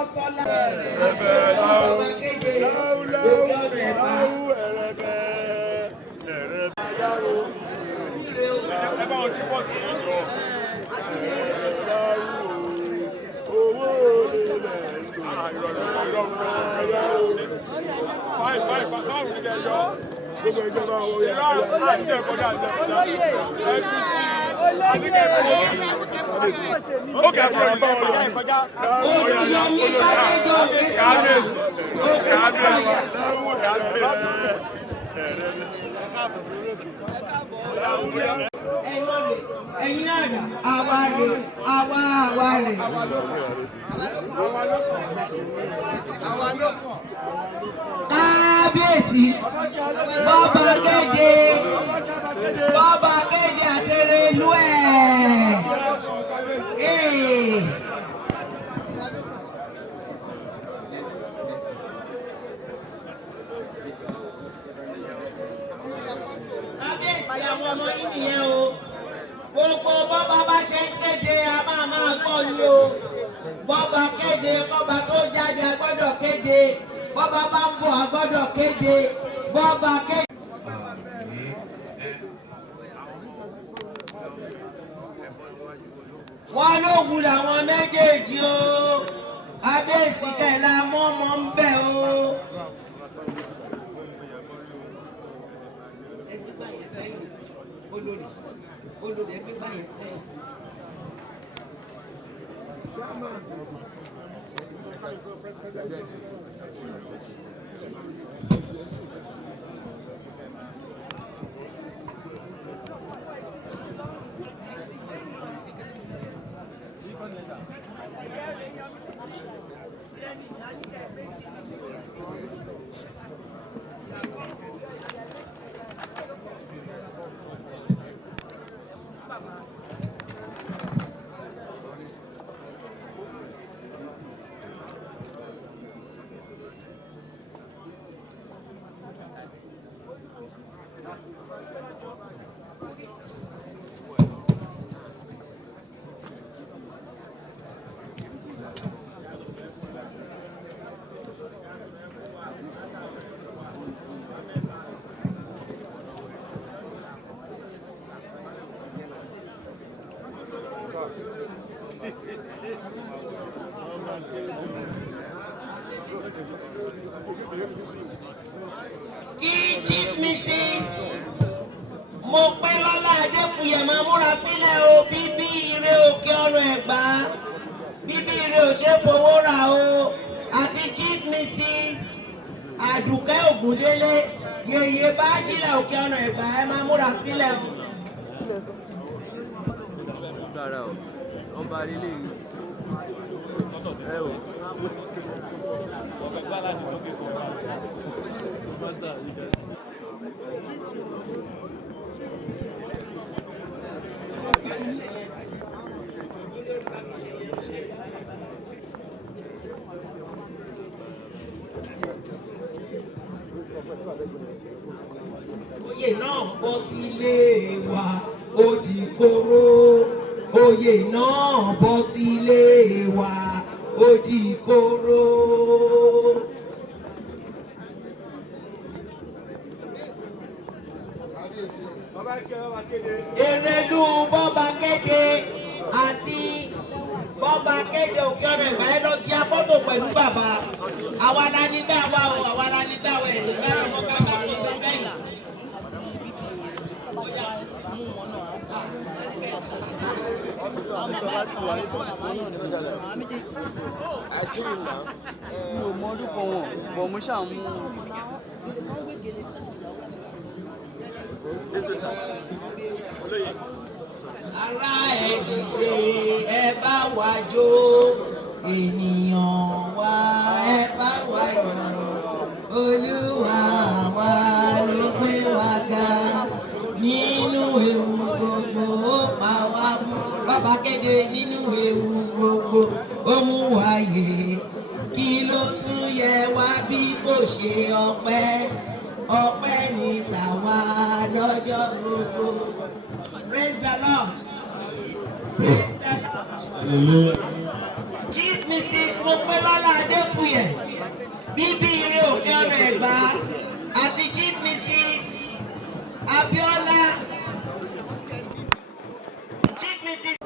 Mọ́sọ́lá bàbá kéde òkè ọ̀nà ẹ̀bá. Ẹ bá wọn tí pọ̀ sí ní sọ. Ẹ̀yin náà dà, àwa rè, àwa rè. Kábíyèsí, bọ́ba kéde àtẹrẹ ìlú ẹ̀. Kábíyèsí àwọn ọmọ yìí nìyẹn o. Gbogbo bọ́ba bá ṣe ń kéde a máa gbọ́ ni o. Bọ́ba kéde bọ́ba tó jáde a gbọ́dọ̀ kéde. Bọ́ba bá ń bọ̀ a gbọ́dọ̀ kéde. Bọ́ba kéde. Wọ́n ló wù làwọn méjèèjì o. Kábíyèsí kẹ̀lá mọ́mọ́ ń bẹ̀ o. Olórí ẹgbẹ́ báyìí sẹ́yìn. Kí Chief Mrs. Mopẹ́lọ́lá Adéfúyè máa múra sílẹ̀ o. Bíbí ire òkè ọ̀rọ̀ Ẹ̀gbá, bíbí ire ò ṣe fowó rà o. Àti Chief Mrs. Àdùkẹ́ Ògúndélé yèyé bá jílẹ̀ òkè ọ̀rọ̀ Ẹ̀gbá ẹ máa múra sílẹ̀ o. Ọba lílé yìí. Ẹ o. Oyè náà bọ́ sílé wa ó di kóró. Oyè náà bọ́ sílé wa ó di kóró. Èrèlú bọ́ba kéde àti bọ́ba kéde òkè ọ̀rọ̀ Ẹ̀gbá ẹ lọ kí a fọ́tò pẹ̀lú bàbá. Àwa la ní dá wa o, àwa la ní dá wa ẹ̀ ní bá ọmọ ká bá tó bẹ́ẹ̀ bẹ́ẹ̀ yìí. Mi ò mọ orúkọ wọn, bọ̀ mo ṣàmú. Ará ẹ dìde ẹ bá wa jó, ènìyàn wa ẹ bá wa yọ̀, Olúwa wa ló gbé wa ga, nínú ewu gbogbo ó pa wá mọ́. Bàbá kéde nínú ewu gbogbo ó mú wa yè, kí ló tún yẹ wá bí kò ṣe ọpẹ́, ọpẹ́ ní tàwa lọ́jọ́ gbogbo. Praise the Lord. Praise the Lord. Chief Mrs. Mopelola Adefuye, bíbí ire òkè ọ̀nà Ẹ̀gbá, àti Chief Mrs. Abiola. Chief Mrs.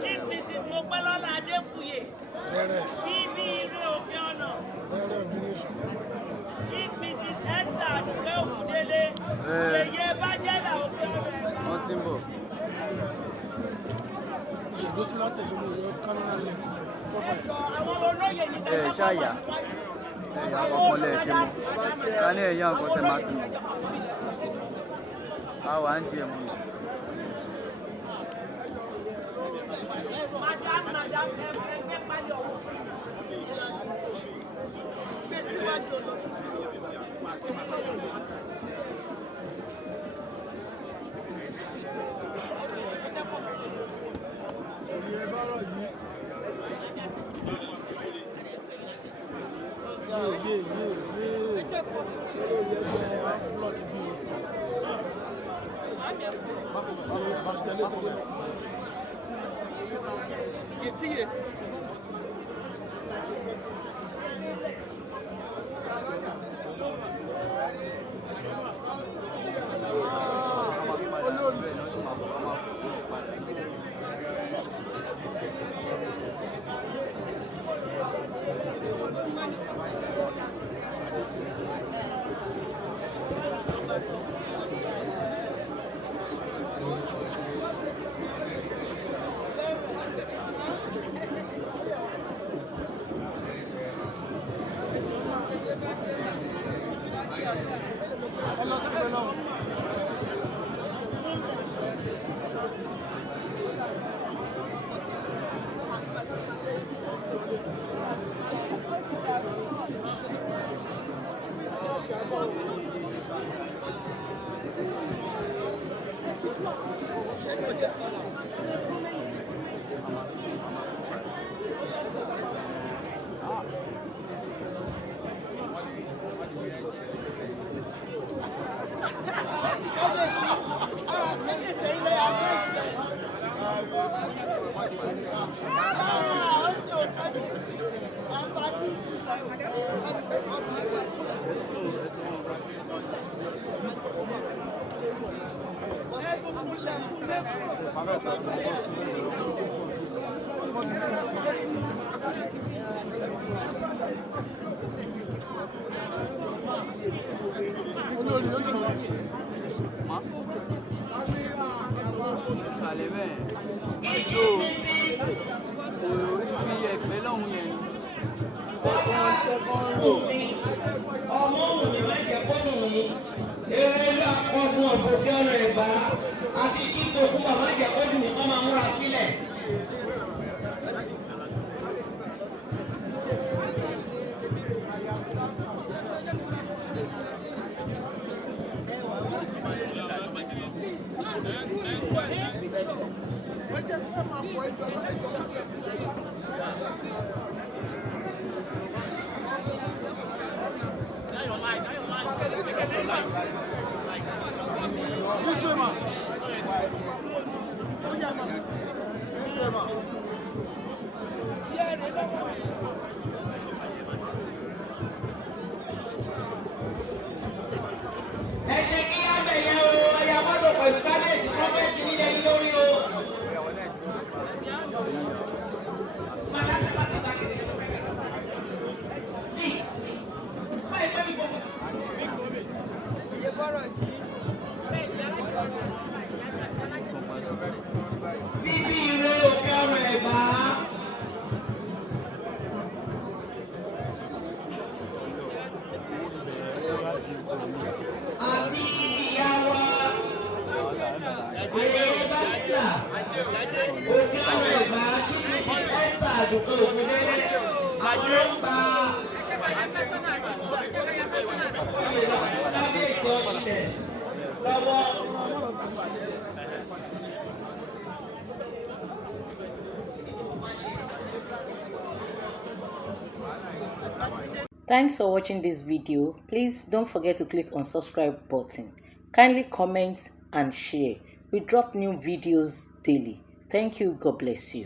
Chief Mrs. Mopelola Adefuye, bíbí ire òkè ọ̀nà. Chief Mrs. Esther Aduke Ogundele, yèyé Bájẹ́là òkè ọ̀nà Ẹ̀gbá. Wọ́n ti ń bọ̀. Àwọn olóyè ní Ṣáàyà ẹ̀yà ọmọlẹ̀ ṣe mọ́ ká ní ẹ̀yà nǹkan ṣe máa ti mọ̀ a wà ń jẹ mọ́. Madam, ẹgbẹ́ pálí ọ̀hún. Gbé síwájú ọ̀nà. Ọmọ òun ni mẹ́jẹ̀ pọ́nù mi, eré ló àpọ̀jù òkè ọ̀nà Ẹ̀gbá, àti Chief Tokunbo mẹ́jẹ̀ pọ́nù mi kọ́ máa múra sílẹ̀. Ẹ ṣe kí á bẹ̀yẹ o, ọ̀yà gbọ́dọ̀ pẹ̀lú kábíyèsí kọ́fẹ́ẹ̀tì nílẹ̀ ní lórí o. Bíbí ire òkè ọ̀nà Ẹ̀gbá. Àti ìyá wa ayẹyẹ Bátìlà òkè ọ̀nà Ẹ̀gbá Chief Mrs. Esther Aduke Ogundele Thanks for watching this video. Please don't forget to click on subscribe button. Kindly comment and share. We drop new videos daily. Thank you. God bless you.